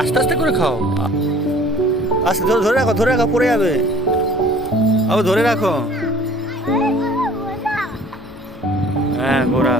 আস্তে আস্তে করে খাও, আস্তে ধরে রাখো, ধরে রাখো, পড়ে যাবে, আবার ধরে রাখো। হ্যাঁ গোড়া।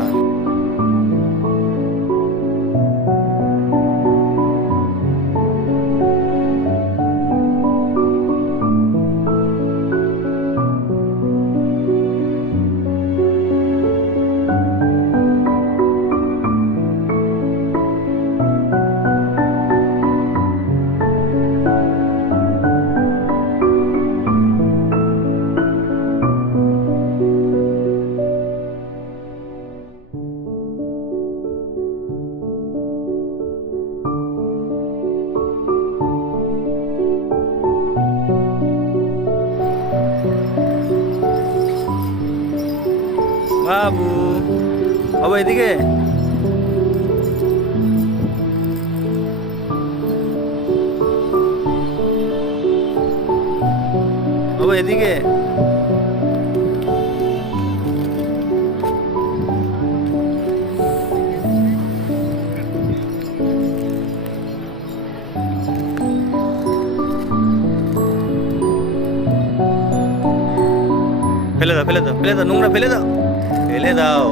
বাবু, বাবু এদিকে, বাবু এদিকে। ফেলে দাও, ফেলে দাও, ফেলে দাও, নোংরা ফেলে দাও, ফেলে দাও।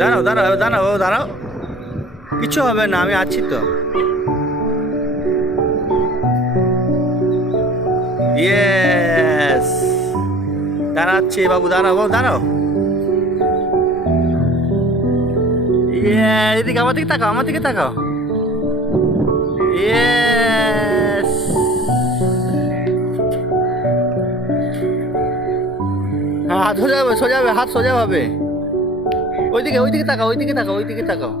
দাঁড়াও, দাঁড়াও, দাঁড়াও, দাঁড়াও, কিছু হবে না, আমি আছি তো। ইয়েস, দাঁড়াচ্ছি বাবু, দাঁড়াও বাবু, দাঁড়াও। এদিকে আমার দিকে তাকাও, আমার দিকে তাকাও। ইয়েস, হ্যাঁ, সোজা হবে, সোজা হবে, হাত সোজা হবে। ওইদিকে, ওইদিকে তাকাও, ওইদিকে তাকাও, ওইদিকে তাকাও।